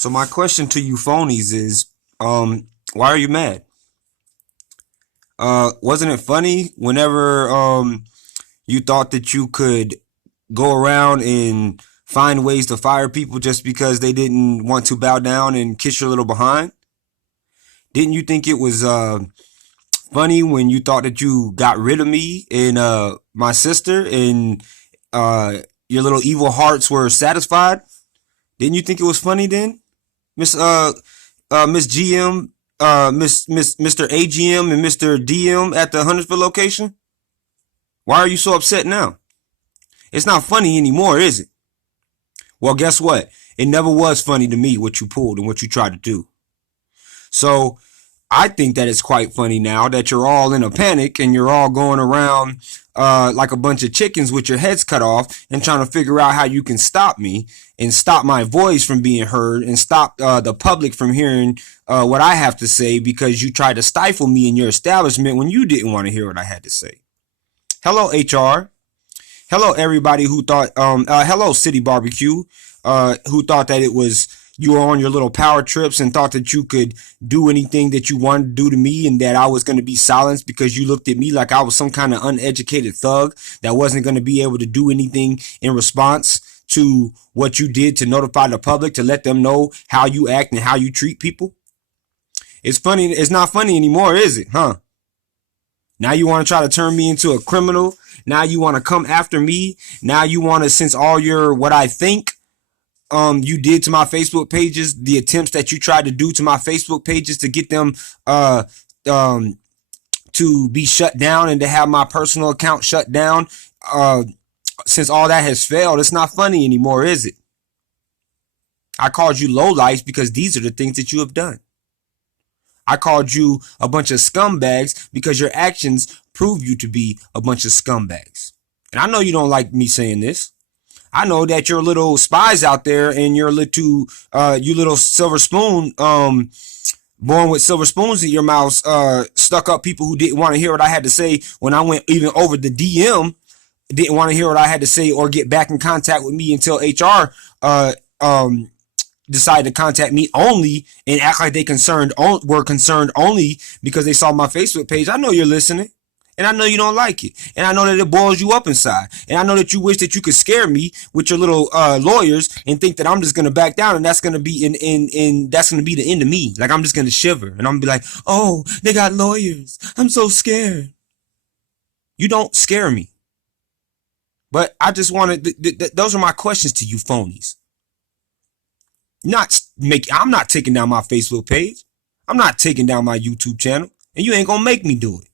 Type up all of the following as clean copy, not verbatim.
So my question to you phonies is, why are you mad? Wasn't it funny whenever you thought that you could go around and find ways to fire people just because they didn't want to bow down and kiss your little behind? Didn't you think it was funny when you thought that you got rid of me and my sister and your little evil hearts were satisfied? Didn't you think it was funny then? Miss GM, Mr. AGM and Mr. DM at the Huntersville location? Why are you so upset now? It's not funny anymore, is it? Well, guess what? It never was funny to me what you pulled and what you tried to do. So I think that it's quite funny now that you're all in a panic and you're all going around like a bunch of chickens with your heads cut off and trying to figure out how you can stop me and stop my voice from being heard and stop the public from hearing what I have to say because you tried to stifle me in your establishment when you didn't want to hear what I had to say. Hello, HR. Hello, everybody who thought, hello, City Barbecue, who thought that it was you were on your little power trips and thought that you could do anything that you wanted to do to me and that I was going to be silenced because you looked at me like I was some kind of uneducated thug that wasn't going to be able to do anything in response to what you did to notify the public, to let them know how you act and how you treat people. It's funny. It's not funny anymore, is it? Huh? Now you want to try to turn me into a criminal. Now you want to come after me. Now you want to, since all your, what I think, you did to my Facebook pages, the attempts that you tried to do to my Facebook pages to get them to be shut down and to have my personal account shut down, since all that has failed, it's not funny anymore, is it? I called you lowlifes because these are the things that you have done. I called you a bunch of scumbags because your actions prove you to be a bunch of scumbags. And I know you don't like me saying this. I know that your little spies out there and your little, you little silver spoon, born with silver spoons in your mouth, stuck up people who didn't want to hear what I had to say when I went even over the DM, didn't want to hear what I had to say or get back in contact with me until HR, decided to contact me only and act like they were concerned only because they saw my Facebook page. I know you're listening. And I know you don't like it. And I know that it boils you up inside. And I know that you wish that you could scare me with your little lawyers and think that I'm just gonna back down and that's gonna be that's gonna be the end of me. Like I'm just gonna shiver and I'm gonna be like, oh, they got lawyers. I'm so scared. You don't scare me. But I just wanted those are my questions to you phonies. I'm not taking down my Facebook page. I'm not taking down my YouTube channel. And you ain't gonna make me do it.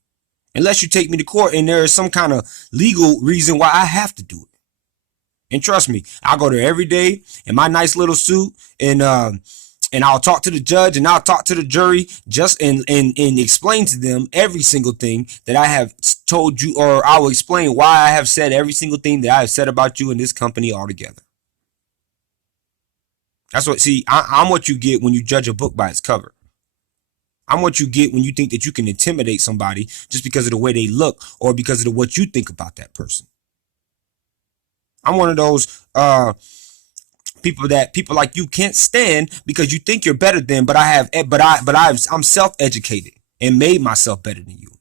Unless you take me to court and there is some kind of legal reason why I have to do it. And trust me, I'll go there every day in my nice little suit and I'll talk to the judge and I'll talk to the jury just and explain to them every single thing that I have told you, or I will explain why I have said every single thing that I have said about you and this company altogether. That's what, see, I'm what you get when you judge a book by its cover. I'm what you get when you think that you can intimidate somebody just because of the way they look or because of what you think about that person. I'm one of those people that people like you can't stand because you think you're better than, but I'm self-educated and made myself better than you.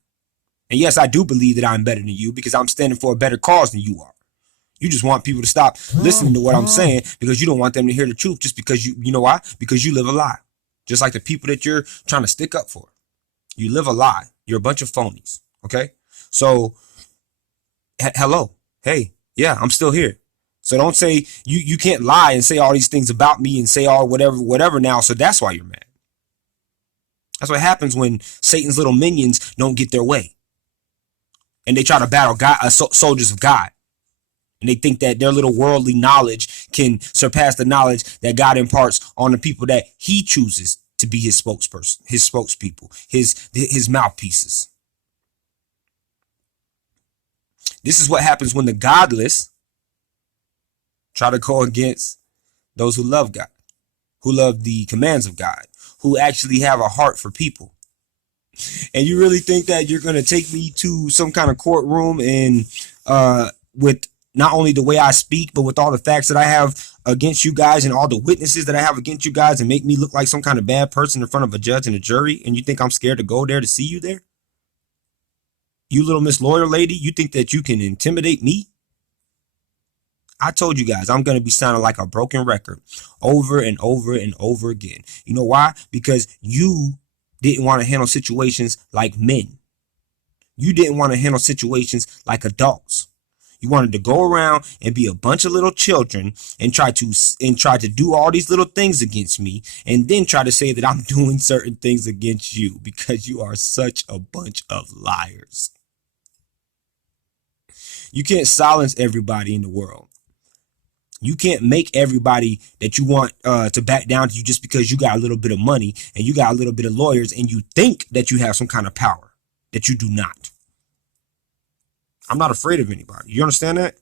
And yes, I do believe that I'm better than you because I'm standing for a better cause than you are. You just want people to stop listening to what I'm saying because you don't want them to hear the truth just because you know why? Because you live a lie. Just like the people that you're trying to stick up for. You live a lie. You're a bunch of phonies. Okay? So, hello. Hey, yeah, I'm still here. So don't say you can't lie and say all these things about me and say all whatever now. So that's why you're mad. That's what happens when Satan's little minions don't get their way. And they try to battle soldiers of God. And they think that their little worldly knowledge can surpass the knowledge that God imparts on the people that he chooses to be his spokesperson, his spokespeople, his mouthpieces. This is what happens when the godless try to go against those who love God, who love the commands of God, who actually have a heart for people. And you really think that you're going to take me to some kind of courtroom and with not only the way I speak, but with all the facts that I have against you guys and all the witnesses that I have against you guys, and make me look like some kind of bad person in front of a judge and a jury, and you think I'm scared to go there to see you there? You little Miss Lawyer lady, you think that you can intimidate me? I told you guys I'm going to be sounding like a broken record over and over and over again. You know why? Because you didn't want to handle situations like men. You didn't want to handle situations like adults. You wanted to go around and be a bunch of little children and try to do all these little things against me, and then try to say that I'm doing certain things against you, because you are such a bunch of liars. You can't silence everybody in the world. You can't make everybody that you want to back down to you just because you got a little bit of money and you got a little bit of lawyers and you think that you have some kind of power that you do not. I'm not afraid of anybody. You understand that?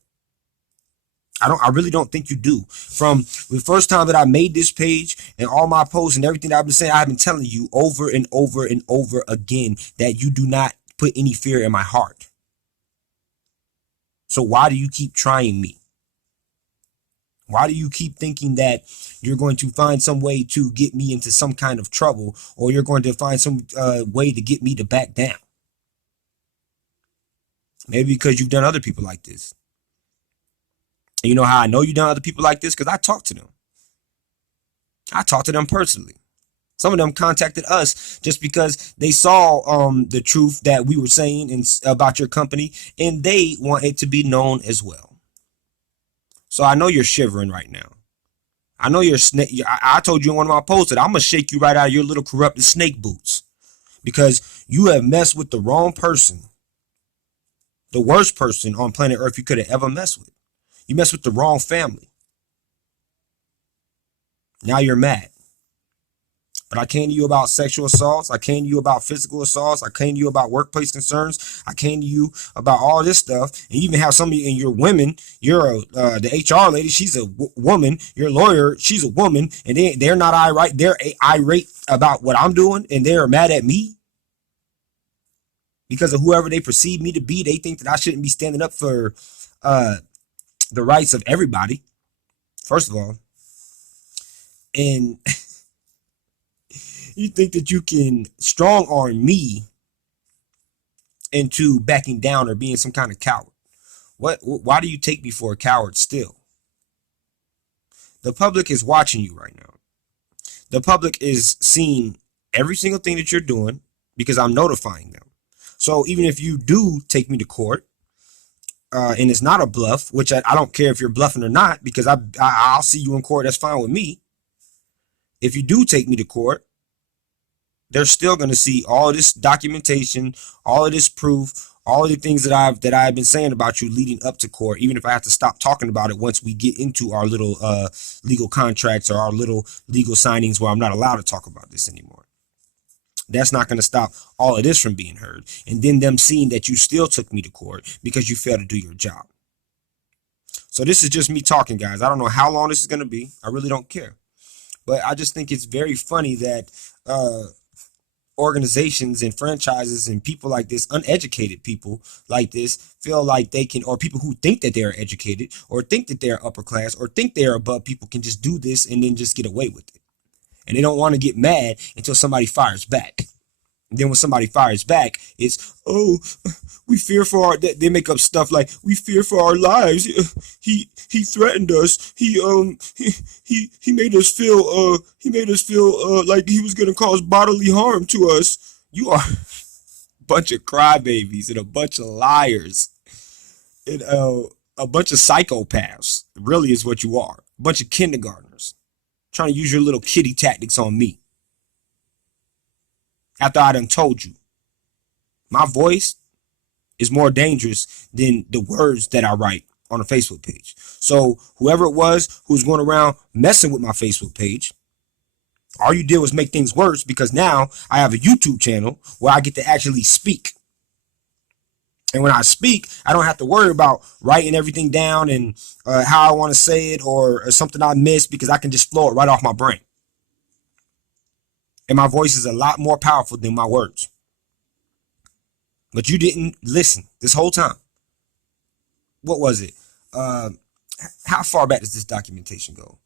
I really don't think you do. From the first time that I made this page and all my posts and everything that I've been saying, I've been telling you over and over and over again that you do not put any fear in my heart. So why do you keep trying me? Why do you keep thinking that you're going to find some way to get me into some kind of trouble, or you're going to find some way to get me to back down? Maybe because you've done other people like this. And you know how I know you've done other people like this? Because I talked to them. I talked to them personally. Some of them contacted us just because they saw the truth that we were saying about your company, and they want it to be known as well. So I know you're shivering right now. I know you're snake. I told you in one of my posts that I'm going to shake you right out of your little corrupted snake boots, because you have messed with the wrong person. The worst person on planet Earth you could have ever messed with. You messed with the wrong family. Now you're mad. But I came to you about sexual assaults. I came to you about physical assaults. I came to you about workplace concerns. I came to you about all this stuff. And you even have some of you, and you're women. You're the HR lady. She's a woman. Your lawyer. She's a woman. And they're not irate. They're irate about what I'm doing, and they're mad at me because of whoever they perceive me to be. They think that I shouldn't be standing up for the rights of everybody, first of all. And you think that you can strong arm me into backing down or being some kind of coward. Why do you take me for a coward still? The public is watching you right now. The public is seeing every single thing that you're doing because I'm notifying them. So even if you do take me to court, and it's not a bluff, which I don't care if you're bluffing or not, because I'll see you in court. That's fine with me. If you do take me to court, they're still going to see all of this documentation, all of this proof, all of the things that I've been saying about you leading up to court, even if I have to stop talking about it once we get into our little legal contracts or our little legal signings where I'm not allowed to talk about this anymore. That's not going to stop all of this from being heard. And then them seeing that you still took me to court because you failed to do your job. So this is just me talking, guys. I don't know how long this is going to be. I really don't care. But I just think it's very funny that organizations and franchises and people like this, uneducated people like this, feel like they can, or people who think that they're educated or think that they're upper class or think they're above people, can just do this and then just get away with it. And they don't want to get mad until somebody fires back. And then when somebody fires back, it's, oh, we fear for our, they make up stuff like, we fear for our lives. He threatened us. He made us feel like he was going to cause bodily harm to us. You are a bunch of crybabies and a bunch of liars and a bunch of psychopaths, really is what you are. A bunch of kindergartners trying to use your little kitty tactics on me. After I done told you, my voice is more dangerous than the words that I write on a Facebook page. So whoever it was who was going around messing with my Facebook page, all you did was make things worse, because now I have a YouTube channel where I get to actually speak. And when I speak, I don't have to worry about writing everything down and how I want to say it or something I missed, because I can just flow it right off my brain. And my voice is a lot more powerful than my words. But you didn't listen this whole time. What was it? Uh, how far back does this documentation go?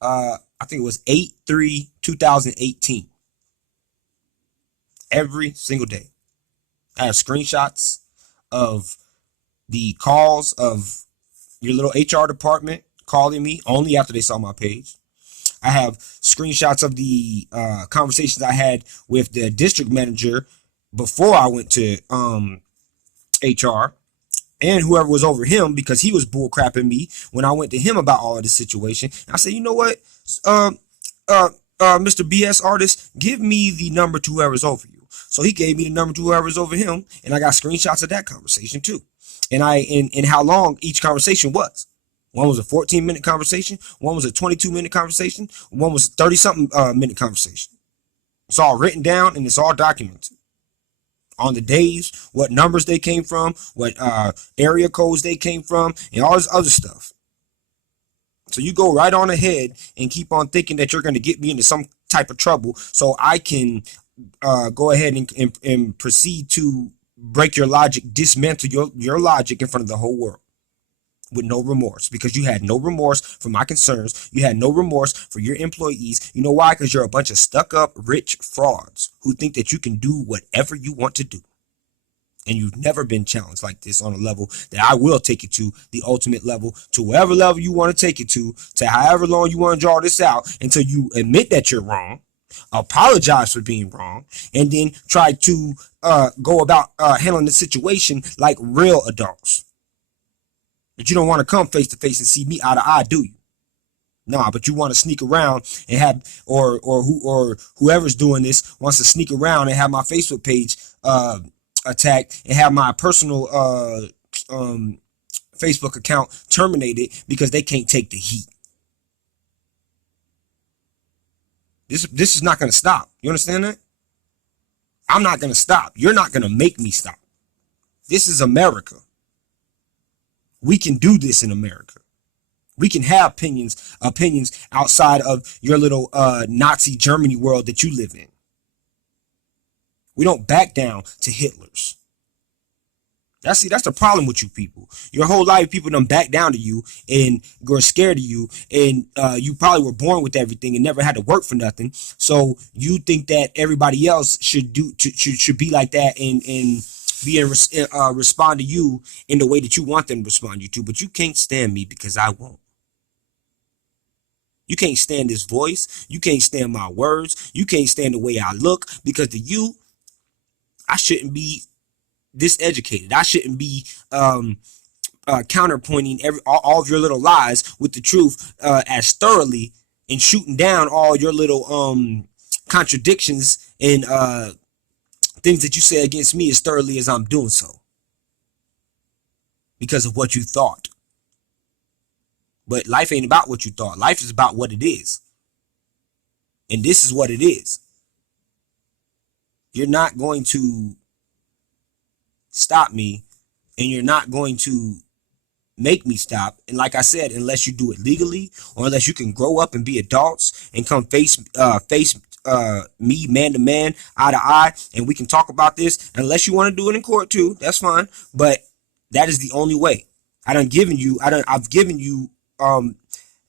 I think it was 8/3/2018. Every single day, I have screenshots of the calls of your little HR department calling me only after they saw my page. I have screenshots of the conversations I had with the district manager before I went to HR and whoever was over him, because he was bullcrapping me when I went to him about all of this situation. And I said, you know what, uh, uh, Mr. BS artist, give me the number to whoever's over you. So he gave me the number to whoever's over him, and I got screenshots of that conversation too. And how long each conversation was. One was a 14-minute conversation. One was a 22-minute conversation. One was a 30-something minute conversation. It's all written down and it's all documented. On the days, what numbers they came from, what area codes they came from, and all this other stuff. So you go right on ahead and keep on thinking that you're going to get me into some type of trouble so I can go ahead and proceed to break your logic, dismantle your logic in front of the whole world with no remorse, because you had no remorse for my concerns. You had no remorse for your employees. You know why? Because you're a bunch of stuck-up rich frauds who think that you can do whatever you want to do. And you've never been challenged like this on a level that I will take it to, the ultimate level, to whatever level you want to take it to however long you want to draw this out until you admit that you're wrong, apologize for being wrong, and then try to go about handling the situation like real adults. But you don't want to come face to face and see me eye to eye, do you? Nah, but you want to sneak around and have, or whoever's doing this wants to sneak around and have my Facebook page attacked and have my personal Facebook account terminated because they can't take the heat. This is not going to stop. You understand that? I'm not going to stop. You're not going to make me stop. This is America. We can do this in America. We can have opinions outside of your little Nazi Germany world that you live in. We don't back down to Hitler's. That's the problem with you people. Your whole life, people done back down to you and were scared of you, and you probably were born with everything and never had to work for nothing. So you think that everybody else should be like that and respond to you in the way that you want them to respond to you to. But you can't stand me because I won't. You can't stand this voice. You can't stand my words. You can't stand the way I look, because to you, I shouldn't be this educated. I shouldn't be counterpointing all of your little lies with the truth as thoroughly, and shooting down all your little contradictions and things that you say against me as thoroughly as I'm doing so, because of what you thought. But life ain't about what you thought. Life is about what it is. And this is what it is. You're not going to stop me, and you're not going to make me stop. And like I said, unless you do it legally, or unless you can grow up and be adults and come face me man to man, eye to eye, and we can talk about this. Unless you want to do it in court too, that's fine. But that is the only way. I've given you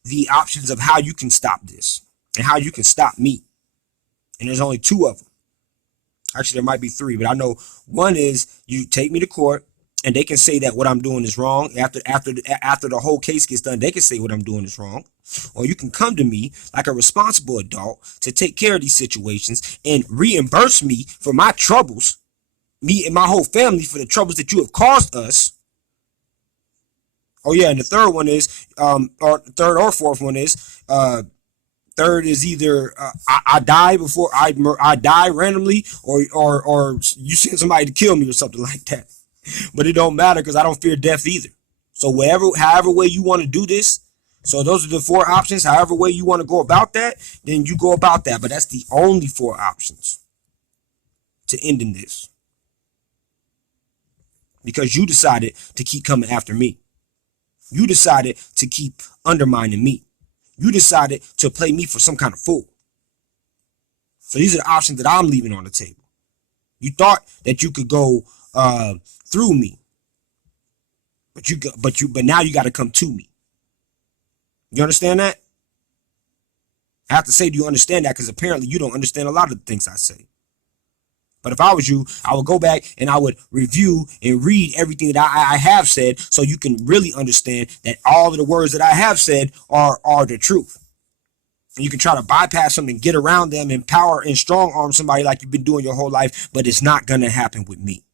the options of how you can stop this and how you can stop me. And there's only two of them. Actually, there might be three, but I know one is you take me to court and they can say that what I'm doing is wrong. After the whole case gets done, they can say what I'm doing is wrong. Or you can come to me like a responsible adult to take care of these situations and reimburse me for my troubles, me and my whole family for the troubles that you have caused us. Oh yeah, and the third one is, or third or fourth one is, third is either I die before I die randomly, or you send somebody to kill me or something like that. But it don't matter because I don't fear death either. So however way you want to do this, so those are the four options. However way you want to go about that, then you go about that. But that's the only four options to ending this, because you decided to keep coming after me. You decided to keep undermining me. You decided to play me for some kind of fool. So these are the options that I'm leaving on the table. You thought that you could go through me. But now you got to come to me. You understand that? I have to say, do you understand that? Because apparently you don't understand a lot of the things I say. But if I was you, I would go back and I would review and read everything that I have said, so you can really understand that all of the words that I have said are the truth. And you can try to bypass them and get around them, empower and strong arm somebody like you've been doing your whole life, but it's not going to happen with me.